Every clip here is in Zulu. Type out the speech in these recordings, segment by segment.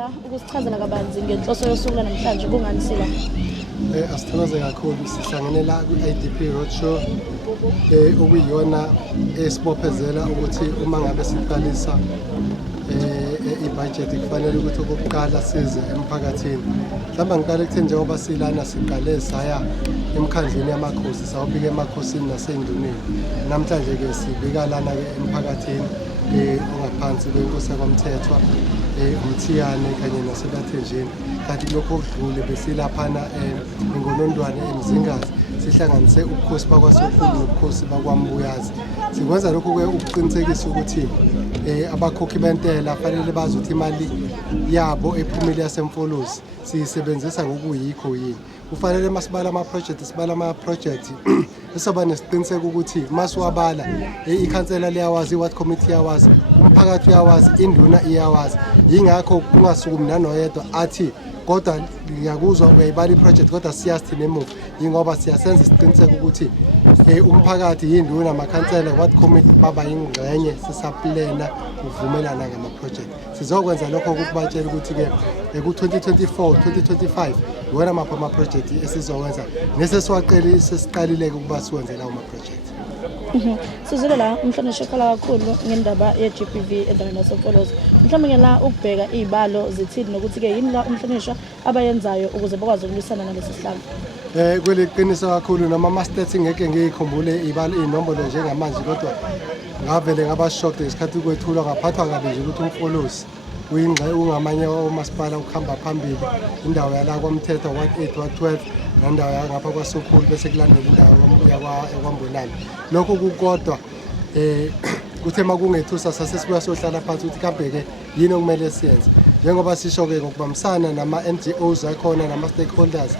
Singela ukusichazela kabanzi ngenhloso yosuku namhlanje kungani sila? Asithokoze kakhulu sihlangene la ku-IDP Roadshow okuyiyona esibophezela ukuthi uma ngabe siqalisa ibudget kufanele ukuthi okokuqala size emphakathini. Mhlawumbe ngiqale ekutheni njengoba silana siqale saya emkhandlweni yamakhosi sawubika emakhosini nasey'nduneni. Namhlanje-ke sibika lana-ke emphakathini ongaphansi kwenkosi yakwamthethwa umthiyane kanye nasebathenjini. Kanti lokho okudlule besilaphana eNgolondwane eMzingazi sihlanganise ubukhosi bakwaSokhulu nobukhosi bakwaMbuyazi. Sikwenza lokhu-ke ukuqinisekisa ukuthi abakhokhi bentela fanele bazi ukuthi imali yabo ephumile yaseMfolozi siyisebenzisa ngokuyikho yini. Kufanele masibala ama-project esoba nesiqiniseko ukuthi masiwabala ikhansela liyawazi, iward committee iyawazi, umphakathi uyawazi, induna iyawazi. Yingakho kungasukumi nanoyedwa athi kodwa ngiyakuzwa uyayibala iproject kodwa siyazi thina emuva. Yingoba siyasenza isiqiniseko ukuthi umphakathi yinduna amakhansela ward committee baba yingxenye sisaplena uvumelana ngama-project. Sizokwenza lokho ukuthi batshele ukuthi-ke ku-2024 2025 iwona maphi ama-project esizowenza nesesiqalile-ke ukuba siwenze lawo ma-project. Sizile la uMhlonishwa ekhala kakhulu ngendaba ye-GBV endaweni yaseMfolozi. Mhlawumbe ngela ukubheka iy'balo zithini nokuthi-ke yini la uMhlonishwa abayenzayo ukuze bakwazi ukulwisana nalesi sihlalo. Kweli qiniso kakhulu noma ama-stats ngeke ngiyikhumbule iy'nombolo njengamanje kodwa ngavele ngaba-shocked ngesikhathi kwethulwa ngaphathwa kabi nje ukuthi uMfolozi ungamanye omasipala ukuhamba phambili indawo yala kwaMthetho Ward 8 Ward 12 nandawo yangapha kwaSokhulu bese kulandela indawo yakwambonani. Lokho kukodwa kuthe makungethusa sasesibuya sohlala phansi ukuthi kambe-ke yini okumele siyenze njengoba sisho-ke ngokubambisana nama-NGOs akhona nama-stakeholders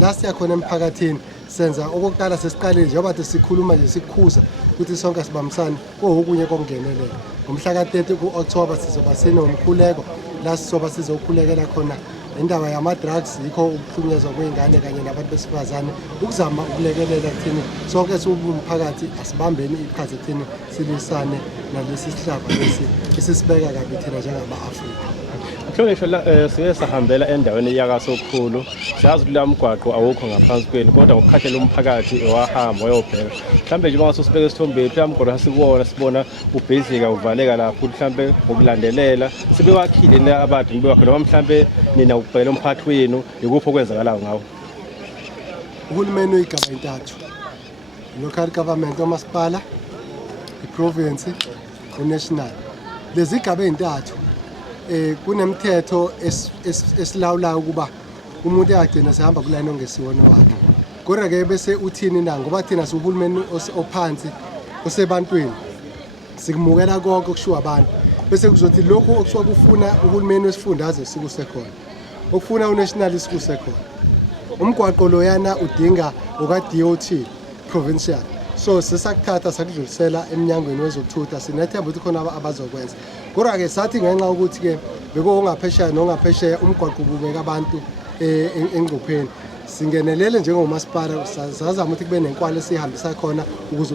la siyakhona emphakathini senza okokuqala sesiqalile njengoba sikhuluma nje sikukhuza ukuthi sonke sibambisane kokunye kokungenelela. Ngomhla ka-30 ku-October sizoba sinomkhuleko la sizoba sizokhulekela khona indaba yama-drugs yikho ukuhlukunyezwa kwey'ngane kanye nabantu besifazane ukuzama ukulekelela kuthini sonke siwumphakathi asibambeni iqhaza ekuthini silwisane nalesi sihlava lesi esisibeka kabi thina njengama-Afrika. Mhlonishwa la siye sahambela endaweni yakaSokhulu siyazi ukuthi la mgwaqo awukho ngaphansi kwenu kodwa ngokukhathela umphakathi owahamba wayobheka. Mhlawumbe nje mangase usibeke esithombeni la mgwaqo asikuwona sibona ubhedlika uvaleka lapho mhlawumbe ngokulandelela sibewakhile la abantu nibewakhona noma mhlawumbe nina ukubhekela umphakathi wenu ikuphi okwenzakalayo ngawo. Uhulumeni uyigaba intathu, local government omasipala, iprovince, unational. Lezi gaba ezintathu kunemithetho esilawulayo ukuba umuntu agcina sehamba kulayini ongesiwona wakhe. Kodwa-ke bese uthini na ngoba thina siwuhulumeni ophansi osebantwini sikumukela konke okushiwo abantu bese kuzothi lokhu okushiwo kufuna uhulumeni wesifundazwe sikusekhona okufuna unational sikusekhona. Umgwaqo loyana udinga oka-DOT provincial so sisakuthatha sakudlulisela eminyangweni wezokuthutha sinethemba ukuthi khona abazokwenza. Kodwa-ke sathi ngenxa ukuthi-ke bekungaphesheya nongaphesheya umgwaqo ububeka abantu engcupheni singenelele njengomasipala sazama ukuthi kube nenkwalo esihambisa khona ukuze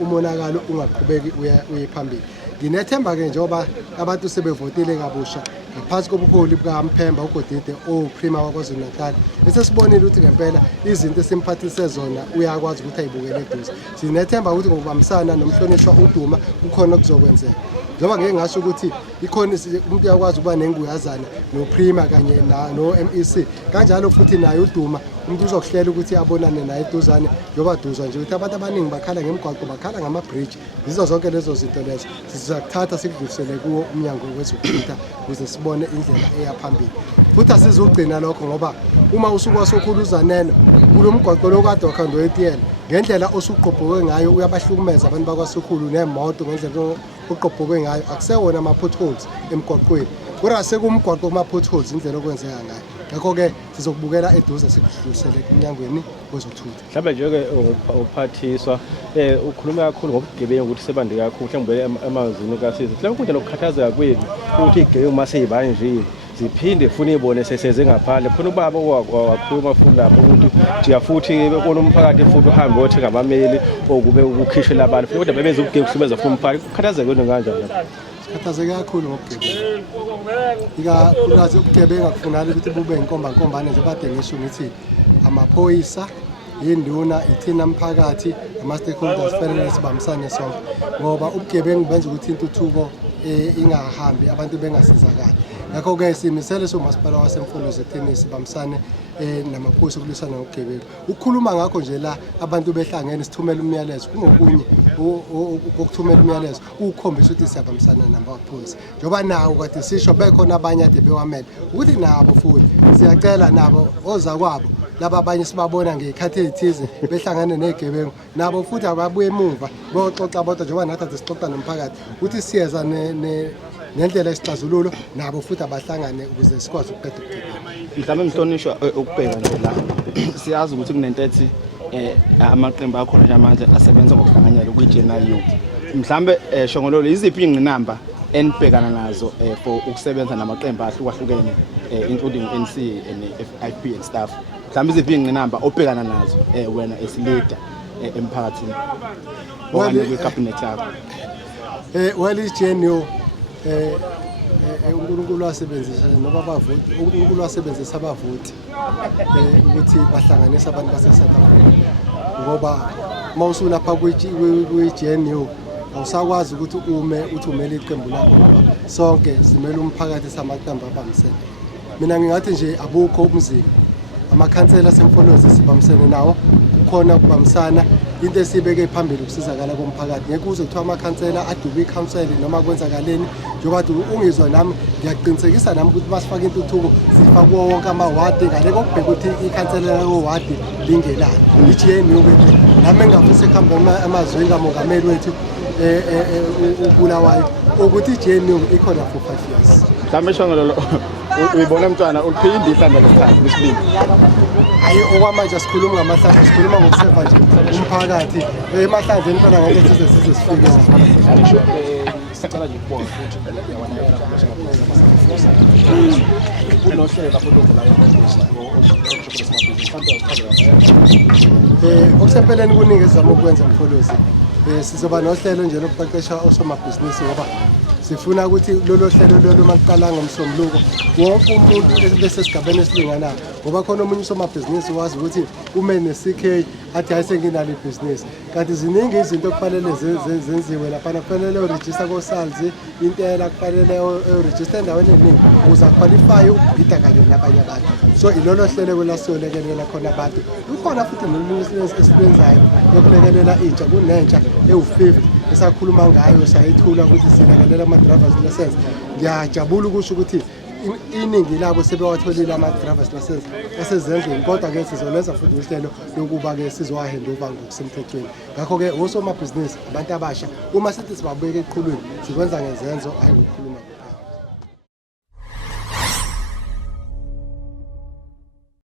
umonakalo ungaqhubeki uye phambili. Nginethemba-ke njengoba abantu sebevotile kabusha ngaphansi kobuholi bukaMphemba uGodide oprima waKwaZulu Natal bese sibonile ukuthi ngempela izinto esimphathise zona uyakwazi ukuthi ayibukele eduze. Sinethemba ukuthi ngokubambisana noMhlonishwa uDuma kukhona okuzokwenzeka. Njengoba ngeke ngasho ukuthi ikhona umuntu uyakwazi ukuba nenguyazana noprima kanye no-MEC kanjalo futhi naye uDuma umuntu uzokuhlela ukuthi abonane naye eduzane njengoba duzwa nje ukuthi abantu abaningi bakhala ngemigwaqo bakhala ngama-bridge. Yizo zonke lezo zinto lezo sizakuthatha sikudlulisele kuwo umnyango wezokuthutha ukuze sibone indlela eya phambili. Futhi asizugcina lokho ngoba uma usuku waSokhulu uzaneno kulo mgwaqo lokade wakhanda wetiyela ngendlela osuqophoke ngayo uyabahlukumeza abantu bakwaSokhulu nemoto ngendlela oqophoke ngayo akusewona ama-potholes emgwaqweni kodwa sekumgwaqo kuma-potholes indlela okwenzeka ngayo. Ngakho-ke sizokubukela eduze sikudlulisele emnyangweni wezokuthutha. Mhlawumbe nje-ke uphathiswa ukhuluma kakhulu ngobugebengu ukuthi sebande kakhulu mhlawumbe emazini kaSizwe. Mhlawumbe kunje nokukhathazeka kwenu ukuthi iy'gebengu mase yibanjiwe ziphinde funa ibone seseze ngaphandle khona ubaba wakhuluma futhi lapho ukuthi nje futhi bekona umphakathi futhi uhambe uyothenga amameli okube ukukhishela abantu kodwa bebenza ubugebengu kuhlukumeza futhi umphakathi ukhathazeka kwenu kanjani lapho. Sikhathazeke kakhulu ngobugebengu. Ikakhulukazi ubugebengu akufunakali ukuthi bube inkombankombane nje bade ngisho ngithi amaphoyisa, induna, ithina mphakathi, ama-stakeholders kufanele sibambisane sonke ngoba ubugebengu benza ukuthi intuthuko ingahambi abantu bengasizakali. Ngakho-ke simisele somasipala waseMfolozi ekutheni sibambisane namaphoyisa ukulwisana nobugebengu. Ukukhuluma ngakho nje la abantu behlangene sithumela umyalezo kungokunye ukuthumela umyalezo ukukhombisa ukuthi siyabambisana namaphoyisa. Njoba nawo kade sisho bekhona abanye ade bewamele ukuthi nabo futhi siyacela nabo oza kwabo laba abanye sibabona ngekhathi ezithize behlangane negebengu nabo futhi ababuye emuva boxoxa bodwa njengoba nathi ade sixoxa nomphakathi ukuthi siyeza nendlela esixazululo nabo futhi abahlangane ukuze sikwazi ukuqeda ubugebengu. Mhlawumbe Mhlonishwa ukubheka nje la siyazi ukuthi kunentethi amaqembu akhona nje manje asebenza ngokuhlanganyela kwi-General Youth. Mhlawumbe shongololo iziphi ingqinamba enibhekana nazo for ukusebenza namaqembu ahlukahlukene including NC and FIP and staff. Mhlawumbe iziphi ingqinamba obhekana nazo wena as-leader emphakathini okanye kwi-cabinet yakho? Well i-GNU uNkulunkulu wasebenzisa noma abavoti uNkulunkulu wasebenzisa abavoti ukuthi bahlanganise abantu base-South Africa ngoba mawusulapha kwi-GNU awusakwazi ukuthi uthi umele iqembu lakho ngoba sonke simele umphakathi samaqembu abambisene. Mina ngingathi nje abukho umzimba amakhansela aseMfolozi sibambisene nawo khona ukubambisana into esibeke phambili ukusizakala komphakathi ngeke uze kuthiwa amakhansela aduba ikhansela noma kwenzakaleni njengoba ungizwa nami ngiyaqinisekisa nami ukuthi basifaka intuthuko sifaka kuwo wonke amawadi ngale kokubheka ukuthi ikhansela lawadi lingelani i-GNU nami engafisa ekuhamba amazwi kamongameli wethu uBulawayo ukuthi i-GNU ikhona for 5 years. Mhlawumbe shongololo uyibona mntwana uliphinde ihlandla lesithathu lesibili. Hayi okwamanje sikhuluma ngamahlandla sikhuluma ngokuseva nje umphakathi emahlandleni phela ngeke size sifike sicela nje ukubonga futhi yawanakela kunohlelo lapho okusempeleni kuningi esizama ukwenza Mfolozi. Sizoba nohlelo nje lokuqeqesha osomabhizinisi ngoba sifuna ukuthi lolo hlelo lolo maqala ngomsombuluko wonke umuntu bese sigabene esilinganayo ngoba khona omunye usomabhizinisi wazi ukuthi ume ne-CK athi ayisenginalo ibhizinisi kanti ziningi izinto kufanele zenziwe lapha kufanele uregister ko-SARS intela kufanele uregister endaweni eningi ukuze aqualify ukubhida kanye nabanye abantu so ilolo hlelo kwelasiyolekelela khona abantu ukhona futhi nomunye esibenzayo yokulekelela intsha kunentsha ewu-50 esakhuluma ngayo sayithula ukuthi silekelela ama-drivers license. Ngiyajabula ukusho ukuthi iningi labo sebewatholile ama-drivers license asezendlini kodwa-ke sizolenza futhi uhlelo lokuba-ke sizowahandover ngokusemthethweni. Ngakho-ke osomabhizinisi abantu abasha uma sithi sibabeka eqhulwini sikwenza ngezenzo hayi ngokukhuluma.